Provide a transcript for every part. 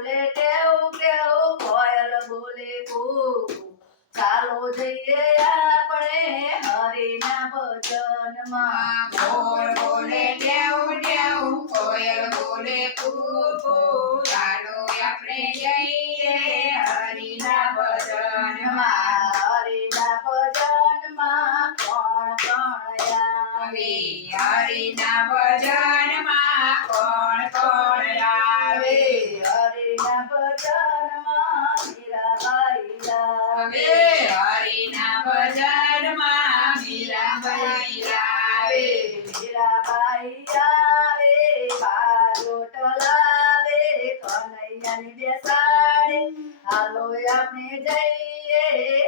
બોલે ટેવ ટેવ કોયલ બોલે કૂ ચાલો જઈએ આપણે હરિના ભજનમાં મોર બોલે ટેવ ટેવ કોયલ બોલે કૂ કૂ ચાલો આપણે જઈએ હરિના ભજનમાં હરિના ભજનમાં કોણ કોણ આવે હરિના ભજનમાં કોણ કોણ આવે હરિના ભજનમાં મીરાબાઈ આવે હરિના ભજનમાં મીરાબાઈ આવે મીરાબાઈ આવે બાજોટ લાવે કનૈયાની બેસાડે હાલો આપણે જઈએ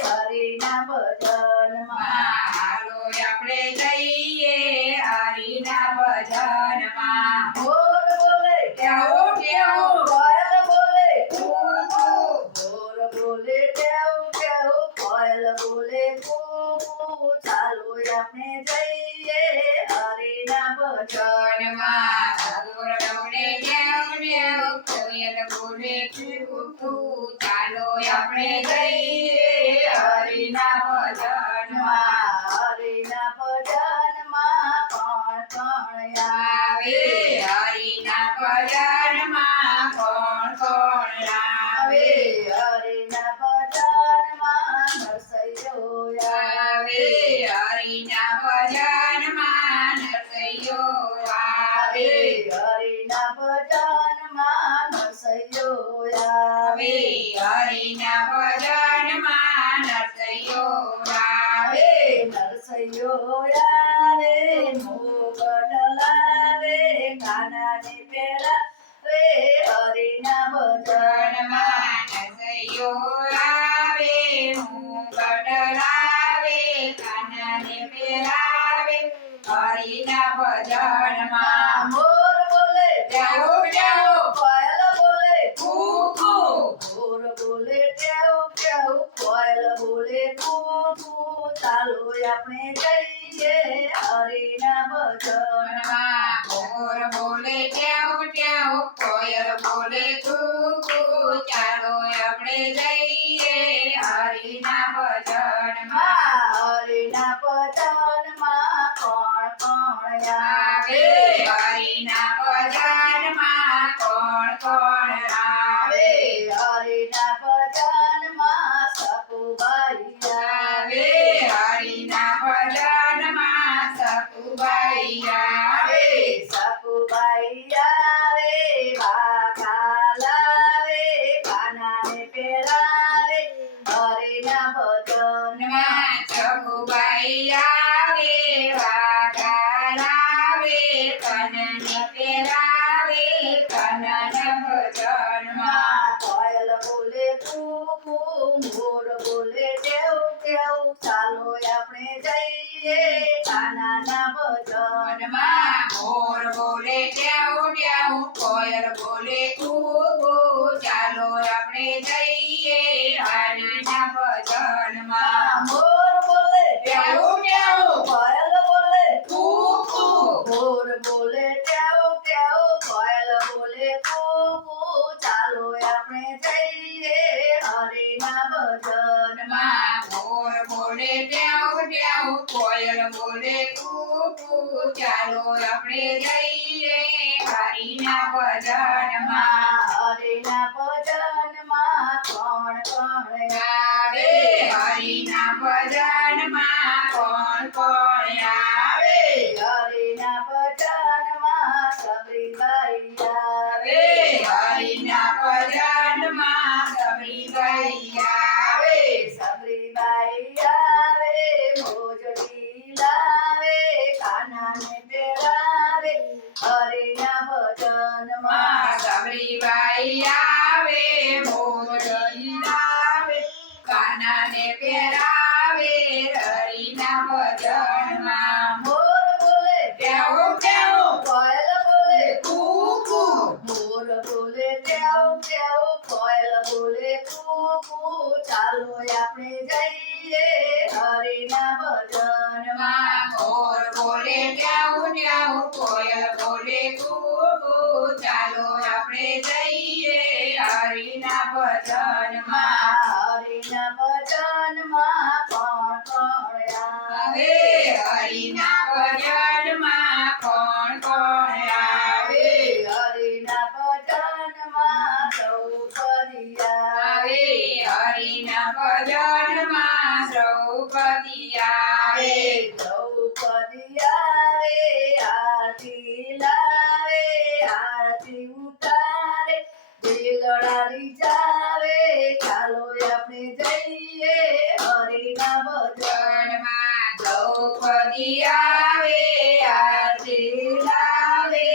હરિના ભજનમાં હાલો આપણે જઈએ હરિના ભજનમાં મોર બોલે ટેવ ટેવ કોયલ બોલે કૂ કૂ મોર બોલે ટેવ ટેવ કોયલ બોલે કૂ ચાલો આપણે જઈએ હરિના ભજનમાં મોર બોલે ટેવ ટેવ કોયલ બોલે કૂ કૂ ચાલો આપણે જઈએ હરિના ભજનમાં હરિના ભજનમાં કોણ કોણ આવે હરિના ભજનમાં કોણ કોણ આવે હરિના ભજનમાં નરસૈયો આવે હરિના ભજનમાં નરસૈયો આવે હરિના ભજનમાં નરસૈયો આવે હરિના ભજનમાં નરસૈયો આવે નરસૈયો આવે મુગટ લાવે કાનાને પહેરાવે હરિના ભજનમાં નરસૈયો આવે મુગટ લાવે કાનને પહેરાવે હરિના ભજનમાં મોર બોલે ટેવ ટેવ કોયલ બોલે કૂ કૂ મોર બોલે ટેવ ટેવ કોયલ બોલે કૂ ચાલો આપણે જઈએ હરિના ભજનમાં મોર બોલે ટેવ ટેવ કોયલ બોલે કૂ કૂ ચાલો આપણે જઈએ હરિના ભજનમાં હરિના ભજનમાં કોણ કોણ આવે હરિના ભજનમાં કોણ કોણ આવે હરિના ભજનમાં સકુબાઈ આવે હરિના ભજનમાં સકુબાઈ આવે સકુબાઈ આવે બાકા લાવે કાનાને પહેરાવે હરિના ભજનમાં સકુબાઈ આવે વાઘા લાવે કનને પહેરાવે કનન ભજનમાં કોયલ બોલે કૂ મોર બોલે ટેવ ટેવ ચાલો આપણે જઈએ કાનાના ભજનમાં મોર બોલે ટેવ ટેવ કોયલ બોલે કૂ કૂ ચાલો આપણે જઈએ હરિના ભજનમાં મોર બોલે ટેવ ટેવ કોયલ બોલે કૂ કૂ મોર બોલે ટેવ ટેવ કોયલ બોલે કૂ ચાલો આપણે જઈએ હરિના ભજનમાં મોર બોલે ટેવ ટેવ કોયલ બોલે કૂ કૂ ચાલો આપણે જઈએ હરિના ભજનમાં હરિના ભજનમાં કોણ કોણ આવે હરિના ભજનમાં કોણ કોણ આવે હરિના ભજનમાં સબરીબાઈ આવે હરિના ભજનમાં સબરીબાઈ આવે સબરીબાઈ આવે મોજડી લાવે કાનાને પહેરાવે હરિના ભજનમાં સબરીબાઈ આવે મોજડી લાવે કાનાને પહેરાવે હરિના ભજનમાં મોર બોલે ટેવ ટેવ કોયલ બોલે કૂ કૂ મોર બોલે ટેવ ટેવ કોયલ બોલે કૂ ચાલો આપણે જઈએ હરિના ભજનમાં મોર બોલે ટેવ ટેવ કોયલ બોલે કૂ કૂ ચાલો આપણે જઈએ દ્રૌપદી આવે આવે હરિના ભજનમાં દ્રૌપદી આવે દ્રૌપદી આવે આરતી લાવે આરતી ઉતારે દિલડા રીઝાવે ચાલો આપણે જઈએ હરિના ભજનમાં ભજનમાં દ્રૌપદી આવે આરતી લાવે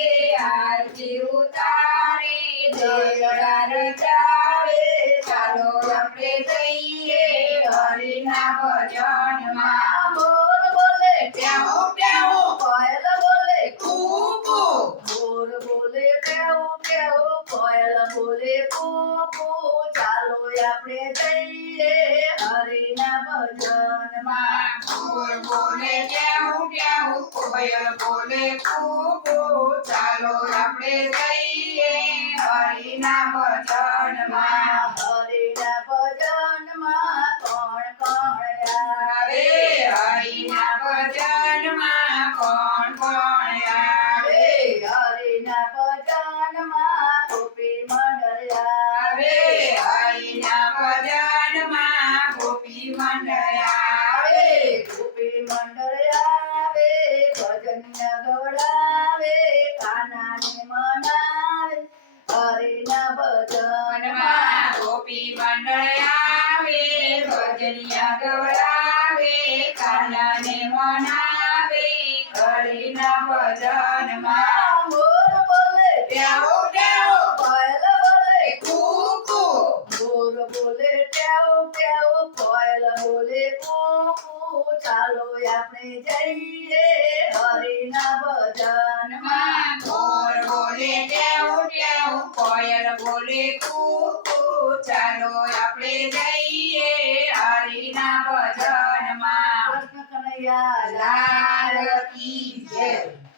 આરતી ઉતારે દિલડા રચાવે ચાલો આપણે જઈએ હરિના ભજનમાં મોર બોલે પ્યાઉ પ્યાઉ કોયલ બોલે કૂકુ મોર બોલે પ્યાઉ પ્યાઉ કોયલ બોલે કૂકુ ચાલો આપણે જઈએ હરિના ભજનમાં મોર બોલે પ્યાઉ પ્યાઉ કોયલ બોલે કૂકુ ચાલો આપણે જઈએ હરિના ભજનમાં હરિના ભજનમાં કોણ કોણ આવે આવે હરિના ભજનમાં કોણ કોણ આવે હરિના ભજનમાં ગોપી મંડળ આવે આવે હરિના ભજનમાં ગોપી મંડળ આવે ગોપી મંડળ આવે ભજન ગવડાવે કાનાને મનાવે હરિના ભજનમાં મનમાં ગોપી મંડળ આવે ભજનિયા ગવડાવે કાનાને મનાવે હરિના ભજનમાં મોર બોલે પ્યાઉ પ્યાઉ કોયલ બોલે કૂકુ મોર બોલે પ્યાઉ પ્યાઉ કોયલ બોલે કૂકુ ચાલો આપણે જઈએ હરિના ભજનમાં મોર બોલે પ્યાઉ પ્યાઉ કોયલ બોલે કૂકુ ચાલો આપણે જઈએ હરિના ભજનમાં કૃષ્ણ કનૈયા લાલ કી જય